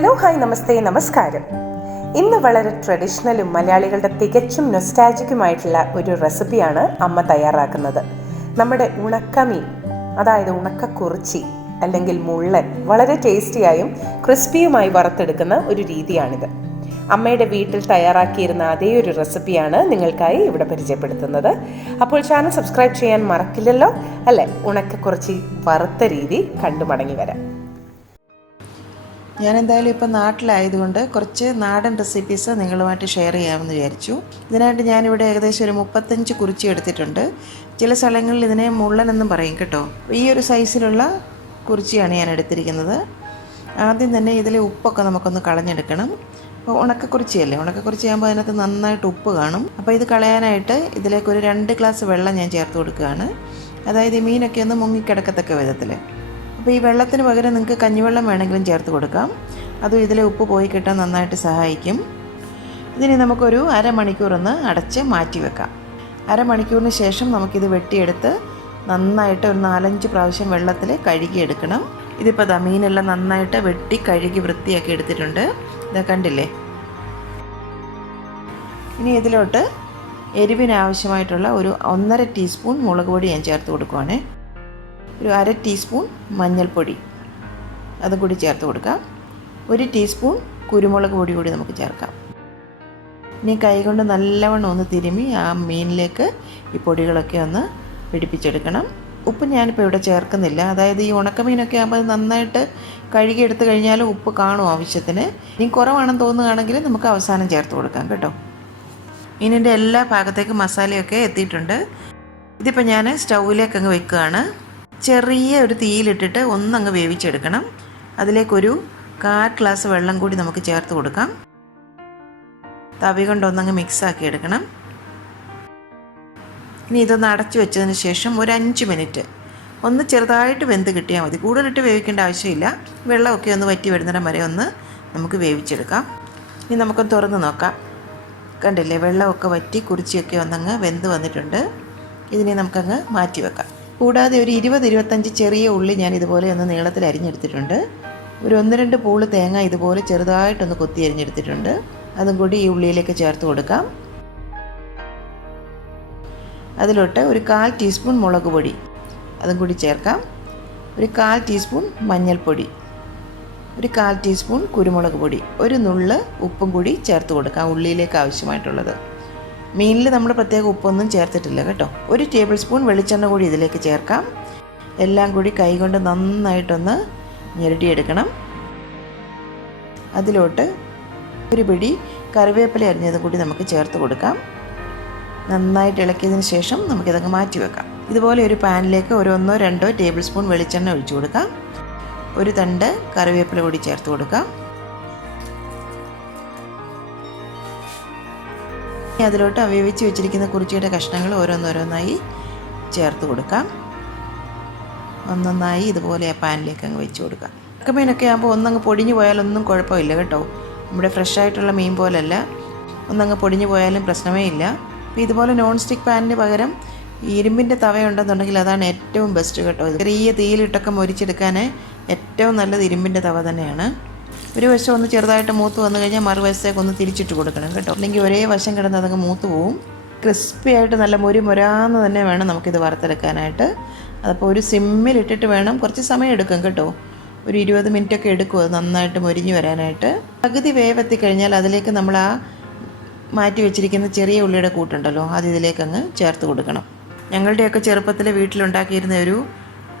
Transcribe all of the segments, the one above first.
Hello hi നമസ്തേ നമസ്കാരം. ഇന്ന് വളരെ ട്രഡീഷണലും മലയാളികളുടെ തികച്ചും നൊസ്റ്റാൾജിക്കുമായിട്ടുള്ള ഒരു റെസിപ്പിയാണ് അമ്മ തയ്യാറാക്കുന്നത്. നമ്മുടെ ഉണക്കമീൻ, അതായത് ഉണക്കക്കുറിച്ചി അല്ലെങ്കിൽ മുള്ളൻ, വളരെ ടേസ്റ്റിയായും ക്രിസ്പിയുമായി വറുത്തെടുക്കുന്ന ഒരു രീതിയാണിത്. അമ്മയുടെ വീട്ടിൽ തയ്യാറാക്കിയിരുന്ന അതേ ഒരു റെസിപ്പിയാണ് നിങ്ങൾക്കായി ഇവിടെ പരിചയപ്പെടുത്തുന്നത്. അപ്പോൾ ചാനൽ സബ്സ്ക്രൈബ് ചെയ്യാൻ മറക്കില്ലല്ലോ അല്ലേ? ഉണക്കക്കുറിച്ചി വറുത്ത രീതി കണ്ടു മടങ്ങി വരാം. ഞാൻ എന്തായാലും ഇപ്പോൾ നാട്ടിലായതുകൊണ്ട് കുറച്ച് നാടൻ റെസിപ്പീസ് നിങ്ങളുമായിട്ട് ഷെയർ ചെയ്യാമെന്ന് വിചാരിച്ചു. ഇതിനായിട്ട് ഞാനിവിടെ ഏകദേശം ഒരു 35 കുറിച്ചി എടുത്തിട്ടുണ്ട്. ചില സ്ഥലങ്ങളിൽ ഇതിനെ മുള്ളനെന്നും പറയും കേട്ടോ. ഈ ഒരു സൈസിലുള്ള കുറിച്ചിയാണ് ഞാൻ എടുത്തിരിക്കുന്നത്. ആദ്യം തന്നെ ഇതിലെ ഉപ്പൊക്കെ നമുക്കൊന്ന് കളഞ്ഞെടുക്കണം. അപ്പോൾ ഉണക്കക്കുറിച്ചിയല്ലേ, ഉണക്കക്കുറിച്ചി ആകുമ്പോൾ അതിനകത്ത് നന്നായിട്ട് ഉപ്പ് കാണും. അപ്പോൾ ഇത് കളയാനായിട്ട് ഇതിലേക്ക് ഒരു 2 ഗ്ലാസ് വെള്ളം ഞാൻ ചേർത്ത് കൊടുക്കുകയാണ്. അതായത് ഈ മീനൊക്കെ ഒന്ന് മുങ്ങിക്കിടക്കത്തക്ക വിധത്തിൽ. അപ്പോൾ ഈ വെള്ളത്തിന് പകരം നിങ്ങൾക്ക് കഞ്ഞിവെള്ളം വേണമെങ്കിലും ചേർത്ത് കൊടുക്കാം. അതും ഇതിലെ ഉപ്പ് പോയി കിട്ടാൻ നന്നായിട്ട് സഹായിക്കും. ഇതിന് നമുക്കൊരു അരമണിക്കൂറൊന്ന് അടച്ച് മാറ്റി വെക്കാം. അരമണിക്കൂറിന് ശേഷം നമുക്കിത് വെട്ടിയെടുത്ത് നന്നായിട്ട് ഒരു 4-5 പ്രാവശ്യം വെള്ളത്തിൽ കഴുകിയെടുക്കണം. ഇതിപ്പോൾ മീനെല്ലാം നന്നായിട്ട് വെട്ടി കഴുകി വൃത്തിയാക്കി എടുത്തിട്ടുണ്ട്. ഇതാ കണ്ടില്ലേ. ഇനി ഇതിലോട്ട് എരിവിന് ആവശ്യമായിട്ടുള്ള ഒരു 1.5 ടീസ്പൂൺ മുളക് പൊടി ഞാൻ ചേർത്ത് കൊടുക്കുവാണേ. ഒരു 1/2 ടീസ്പൂൺ മഞ്ഞൾപ്പൊടി അതും കൂടി ചേർത്ത് കൊടുക്കാം. 1 ടീസ്പൂൺ കുരുമുളക് പൊടി കൂടി നമുക്ക് ചേർക്കാം. ഇനി കൈകൊണ്ട് നല്ലവണ്ണം ഒന്ന് തിരുമ്മി ആ മീനിലേക്ക് ഈ പൊടികളൊക്കെ ഒന്ന് പിടിപ്പിച്ചെടുക്കണം. ഉപ്പ് ഞാനിപ്പോൾ ഇവിടെ ചേർക്കുന്നില്ല. അതായത് ഈ ഉണക്കമീനൊക്കെ ആകുമ്പോൾ നന്നായിട്ട് കഴുകിയെടുത്ത് കഴിഞ്ഞാൽ ഉപ്പ് കാണും ആവശ്യത്തിന്. ഇനി കുറവാണെന്ന് തോന്നുകയാണെങ്കിൽ നമുക്ക് അവസാനം ചേർത്ത് കൊടുക്കാം കേട്ടോ. മീനിൻ്റെ എല്ലാ ഭാഗത്തേക്കും മസാലയൊക്കെ എത്തിയിട്ടുണ്ട്. ഇതിപ്പോൾ ഞാൻ സ്റ്റൗവിലേക്ക് അങ്ങ് വെക്കുകയാണ്. ചെറിയ ഒരു തീയിലിട്ടിട്ട് ഒന്നങ്ങ് വേവിച്ചെടുക്കണം. അതിലേക്കൊരു 1/4 ഗ്ലാസ് വെള്ളം കൂടി നമുക്ക് ചേർത്ത് കൊടുക്കാം. തവി കൊണ്ടൊന്നങ്ങ് മിക്സാക്കി എടുക്കണം. ഇനി ഇതൊന്ന് അടച്ചു വെച്ചതിന് ശേഷം ഒരു 5 മിനിറ്റ് ഒന്ന് ചെറുതായിട്ട് വെന്ത് കിട്ടിയാൽ മതി. കൂടുതലിട്ട് വേവിക്കേണ്ട ആവശ്യമില്ല. വെള്ളമൊക്കെ ഒന്ന് വറ്റി വരുന്നിടം വരെ ഒന്ന് നമുക്ക് വേവിച്ചെടുക്കാം. ഇനി നമുക്കൊന്ന് തുറന്ന് നോക്കാം. കണ്ടില്ലേ, വെള്ളമൊക്കെ വറ്റി കുറിച്ചിയൊക്കെ ഒന്നങ്ങ് വെന്ത് വന്നിട്ടുണ്ട്. ഇതിനെ നമുക്കങ്ങ് മാറ്റി വെക്കാം. കൂടാതെ ഒരു 20-25 ചെറിയ ഉള്ളി ഞാൻ ഇതുപോലെ ഒന്ന് നീളത്തിൽ അരിഞ്ഞെടുത്തിട്ടുണ്ട്. ഒരു 1-2 പൂള് തേങ്ങ ഇതുപോലെ ചെറുതായിട്ടൊന്ന് കൊത്തി അരിഞ്ഞെടുത്തിട്ടുണ്ട്. അതും കൂടി ഈ ഉള്ളിയിലേക്ക് ചേർത്ത് കൊടുക്കാം. അതിലോട്ട് ഒരു 1/4 ടീസ്പൂൺ മുളക് പൊടി അതും കൂടി ചേർക്കാം. ഒരു 1/4 ടീസ്പൂൺ മഞ്ഞൾപ്പൊടി, ഒരു 1/4 ടീസ്പൂൺ കുരുമുളക് പൊടി, ഒരു നുള്ള് ഉപ്പും കൂടി ചേർത്ത് കൊടുക്കാം ഉള്ളിയിലേക്ക് ആവശ്യമായിട്ടുള്ളത്. മീനിൽ നമ്മൾ പ്രത്യേക ഉപ്പൊന്നും ചേർത്തിട്ടില്ല കേട്ടോ. 1 ടേബിൾ സ്പൂൺ വെളിച്ചെണ്ണ കൂടി ഇതിലേക്ക് ചേർക്കാം. എല്ലാം കൂടി കൈകൊണ്ട് നന്നായിട്ടൊന്ന് ഞെരടിയെടുക്കണം. അതിലോട്ട് ഒരു പിടി കറിവേപ്പില അരിഞ്ഞതും കൂടി നമുക്ക് ചേർത്ത് കൊടുക്കാം. നന്നായിട്ട് ഇളക്കിയതിന് ശേഷം നമുക്കിതങ്ങ് മാറ്റി വെക്കാം. ഇതുപോലെ ഒരു പാനിലേക്ക് ഒരു 1-2 ടേബിൾ സ്പൂൺ വെളിച്ചെണ്ണ ഒഴിച്ചു കൊടുക്കാം. ഒരു തണ്ട് കറിവേപ്പില കൂടി ചേർത്ത് കൊടുക്കാം. അതിലോട്ട് വേവിച്ച് വെച്ചിരിക്കുന്ന കുറിച്ചിയുടെ കഷ്ണങ്ങൾ ഓരോന്നോരോന്നായി ചേർത്ത് കൊടുക്കാം. ഒന്നൊന്നായി ഇതുപോലെ ആ പാനിലേക്ക് അങ്ങ് വെച്ച് കൊടുക്കാം. ഉണക്കമീനൊക്കെ ആകുമ്പോൾ ഒന്നങ്ങ് പൊടിഞ്ഞു പോയാലൊന്നും കുഴപ്പമില്ല കേട്ടോ. നമ്മുടെ ഫ്രഷ് ആയിട്ടുള്ള മീൻ പോലല്ല, ഒന്നങ്ങ് പൊടിഞ്ഞു പോയാലും പ്രശ്നമേ ഇല്ല. അപ്പോൾ ഇതുപോലെ നോൺ സ്റ്റിക്ക് പാനിന് പകരം ഇരുമ്പിൻ്റെ തവയുണ്ടെന്നുണ്ടെങ്കിൽ അതാണ് ഏറ്റവും ബെസ്റ്റ് കേട്ടോ. ചെറിയ തീയിലിട്ടൊക്കെ മൊരിച്ചെടുക്കാൻ ഏറ്റവും നല്ലത് ഇരുമ്പിൻ്റെ തവ തന്നെയാണ്. ഒരു വശം ഒന്ന് ചെറുതായിട്ട് മൂത്ത് വന്നു കഴിഞ്ഞാൽ മറുവശത്തേക്ക് ഒന്ന് തിരിച്ചിട്ട് കൊടുക്കണം കേട്ടോ. അല്ലെങ്കിൽ ഒരേ വശം കിടന്ന് അതങ്ങ് മൂത്ത് പോവും. ക്രിസ്പി ആയിട്ട് നല്ല മൊരാന്ന് തന്നെ വേണം നമുക്കിത് വറുത്തെടുക്കാനായിട്ട്. അതപ്പോൾ ഒരു സിമ്മിലിട്ടിട്ട് വേണം, കുറച്ച് സമയം എടുക്കും കേട്ടോ. ഒരു 20 മിനിറ്റൊക്കെ എടുക്കും അത് നന്നായിട്ട് മൊരിഞ്ഞ് വരാനായിട്ട്. പകുതി വേവെത്തി കഴിഞ്ഞാൽ അതിലേക്ക് നമ്മൾ ആ മാറ്റി വെച്ചിരിക്കുന്ന ചെറിയ ഉള്ളിയുടെ കൂട്ടുണ്ടല്ലോ, അത് ഇതിലേക്കങ്ങ് ചേർത്ത് കൊടുക്കണം. ഞങ്ങളുടെയൊക്കെ ചെറുപ്പത്തിൽ വീട്ടിലുണ്ടാക്കിയിരുന്ന ഒരു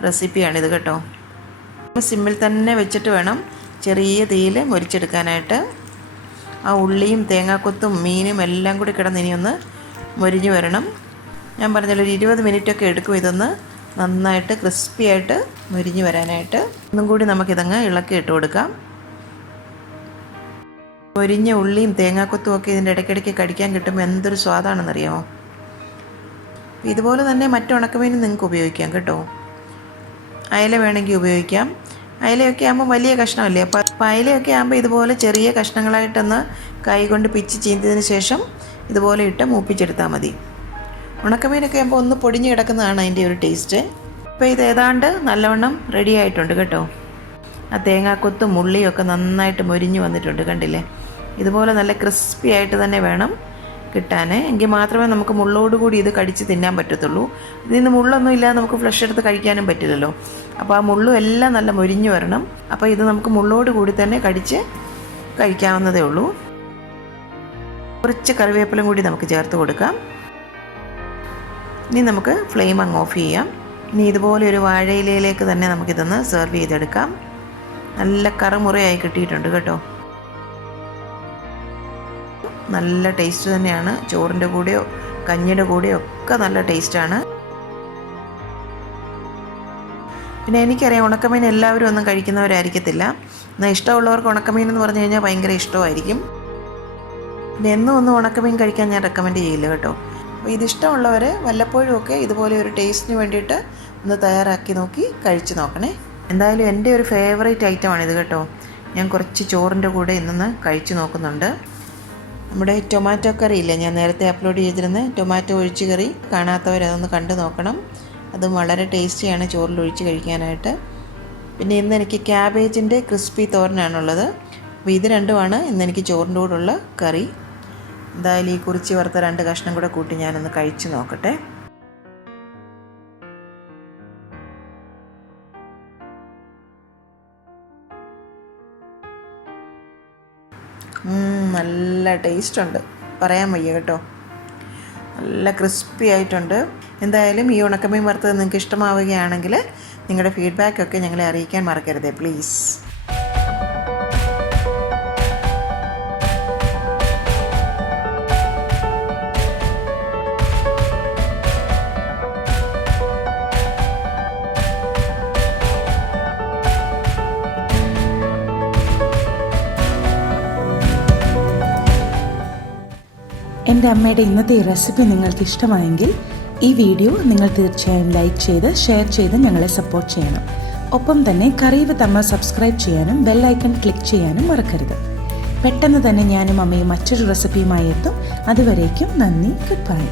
റെസിപ്പിയാണിത് കേട്ടോ. സിമ്മിൽ തന്നെ വെച്ചിട്ട് വേണം ചെറിയ തീയിൽ മൊരിച്ചെടുക്കാനായിട്ട്. ആ ഉള്ളിയും തേങ്ങാക്കൊത്തും മീനും എല്ലാം കൂടി കിടന്ന് ഇനിയൊന്ന് മൊരിഞ്ഞ് വരണം. ഞാൻ പറഞ്ഞല്ലോ ഒരു 20 മിനിറ്റൊക്കെ എടുക്കും ഇതൊന്ന് നന്നായിട്ട് ക്രിസ്പി ആയിട്ട് മൊരിഞ്ഞ് വരാനായിട്ട്. ഒന്നും കൂടി നമുക്കിതങ്ങ് ഇളക്കി ഇട്ട് കൊടുക്കാം. മൊരിഞ്ഞ ഉള്ളിയും തേങ്ങാക്കൊത്തും ഒക്കെ ഇതിൻ്റെ ഇടയ്ക്കിടയ്ക്ക് കടിക്കാൻ കിട്ടുമ്പോൾ എന്തൊരു സ്വാദാണെന്നറിയാമോ. ഇതുപോലെ തന്നെ മറ്റു ഉണക്കമീനും നിങ്ങൾക്ക് ഉപയോഗിക്കാം കേട്ടോ. അയല വേണമെങ്കിൽ ഉപയോഗിക്കാം. അയലയൊക്കെ ആകുമ്പോൾ വലിയ കഷ്ണമല്ലേ, അപ്പോൾ അയലയൊക്കെ ആകുമ്പോൾ ഇതുപോലെ ചെറിയ കഷ്ണങ്ങളായിട്ടൊന്ന് കൈ കൊണ്ട് പിച്ച് ചീന്തിയതിന് ശേഷം ഇതുപോലെ ഇട്ട് മൂപ്പിച്ചെടുത്താൽ മതി. ഉണക്കമീനൊക്കെ ആകുമ്പോൾ ഒന്ന് പൊടിഞ്ഞ് കിടക്കുന്നതാണ് അതിൻ്റെ ഒരു ടേസ്റ്റ്. അപ്പോൾ ഇത് ഏതാണ്ട് നല്ലവണ്ണം റെഡി ആയിട്ടുണ്ട് കേട്ടോ. ആ തേങ്ങാക്കൊത്തും ഉള്ളിയൊക്കെ നന്നായിട്ട് മൊരിഞ്ഞ് വന്നിട്ടുണ്ട്, കണ്ടില്ലേ? ഇതുപോലെ നല്ല ക്രിസ്പി ആയിട്ട് തന്നെ വേണം കിട്ടാൻ, എങ്കിൽ മാത്രമേ നമുക്ക് മുള്ളോടുകൂടി ഇത് കടിച്ച് തിന്നാൻ പറ്റത്തുള്ളൂ. ഇതിൽ നിന്ന് മുള്ളൊന്നും ഇല്ലാതെ നമുക്ക് ഫ്ലഷ് എടുത്ത് കഴിക്കാനും പറ്റില്ലല്ലോ. അപ്പോൾ ആ മുള്ളും എല്ലാം നല്ല മൊരിഞ്ഞ് വരണം. അപ്പോൾ ഇത് നമുക്ക് മുള്ളോട് കൂടി തന്നെ കടിച്ച് കഴിക്കാവുന്നതേ ഉള്ളൂ. കുറച്ച് കറിവേപ്പിലയും കൂടി നമുക്ക് ചേർത്ത് കൊടുക്കാം. ഇനി നമുക്ക് ഫ്ലെയിം അങ്ങ് ഓഫ് ചെയ്യാം. ഇനി ഇതുപോലെ ഒരു വാഴയിലയിലേക്ക് തന്നെ നമുക്കിതൊന്ന് സെർവ് ചെയ്തെടുക്കാം. നല്ല കറുമുറയായി കിട്ടിയിട്ടുണ്ട് കേട്ടോ. നല്ല ടേസ്റ്റ് തന്നെയാണ്. ചോറിൻ്റെ കൂടെയോ കഞ്ഞിയുടെ കൂടെയോ ഒക്കെ നല്ല ടേസ്റ്റാണ്. പിന്നെ എനിക്കറിയാം ഉണക്കമീൻ എല്ലാവരും ഒന്നും കഴിക്കുന്നവരായിരിക്കത്തില്ല. എന്നാൽ ഇഷ്ടമുള്ളവർക്ക് ഉണക്കമീൻ എന്ന് പറഞ്ഞു കഴിഞ്ഞാൽ ഭയങ്കര ഇഷ്ടമായിരിക്കും. പിന്നെ എന്നും ഒന്നും ഉണക്കമീൻ കഴിക്കാൻ ഞാൻ റെക്കമെൻഡ് ചെയ്യില്ല കേട്ടോ. അപ്പോൾ ഇതിഷ്ടമുള്ളവർ വല്ലപ്പോഴും ഒക്കെ ഇതുപോലെ ഒരു ടേസ്റ്റിന് വേണ്ടിയിട്ട് ഒന്ന് തയ്യാറാക്കി നോക്കി കഴിച്ച് നോക്കണേ. എന്തായാലും എൻ്റെ ഒരു ഫേവറേറ്റ് ഐറ്റമാണിത് കേട്ടോ. ഞാൻ കുറച്ച് ചോറിൻ്റെ കൂടെ ഇന്നൊന്ന് കഴിച്ച് നോക്കുന്നുണ്ട്. നമ്മുടെ ടൊമാറ്റോ കറി ഇല്ലേ, ഞാൻ നേരത്തെ അപ്ലോഡ് ചെയ്തിരുന്ന ടൊമാറ്റോ ഒഴിച്ച് കറി, കാണാത്തവരതൊന്ന് കണ്ടു നോക്കണം. അതും വളരെ ടേസ്റ്റിയാണ് ചോറിൽ ഒഴിച്ച് കഴിക്കാനായിട്ട്. പിന്നെ ഇന്ന് എനിക്ക് ക്യാബേജിൻ്റെ ക്രിസ്പി തോരനാണുള്ളത്. അപ്പോൾ ഇത് രണ്ടുമാണ് ഇന്നെനിക്ക് ചോറിൻ്റെ കൂടെയുള്ള കറി. എന്തായാലും ഈ കുറിച്ച് വറുത്ത 2 കഷ്ണം കൂടെ കൂട്ടി ഞാനൊന്ന് കഴിച്ച് നോക്കട്ടെ. നല്ല ടേസ്റ്റുണ്ട്, പറയാൻ വയ്യ കേട്ടോ. നല്ല ക്രിസ്പി ആയിട്ടുണ്ട്. എന്തായാലും ഈ ഉണക്കമീൻ വറുത്തത് നിങ്ങൾക്ക് ഇഷ്ടമാവുകയാണെങ്കിൽ നിങ്ങളുടെ ഫീഡ്ബാക്കൊക്കെ ഞങ്ങളെ അറിയിക്കാൻ മറക്കരുതേ പ്ലീസ്. എൻ്റെ അമ്മയുടെ ഇന്നത്തെ ഈ റെസിപ്പി നിങ്ങൾക്ക് ഇഷ്ടമായെങ്കിൽ ഈ വീഡിയോ നിങ്ങൾ തീർച്ചയായും ലൈക്ക് ചെയ്ത് ഷെയർ ചെയ്ത് ഞങ്ങളെ സപ്പോർട്ട് ചെയ്യണം. ഒപ്പം തന്നെ കറി വിത്ത് അമ്മ സബ്സ്ക്രൈബ് ചെയ്യാനും ബെൽ ഐക്കൺ ക്ലിക്ക് ചെയ്യാനും മറക്കരുത്. പെട്ടെന്ന് തന്നെ ഞാനും അമ്മയും മറ്റൊരു റെസിപ്പിയുമായി എത്തും. അതുവരേക്കും നന്ദി, ഗുഡ് ബൈ.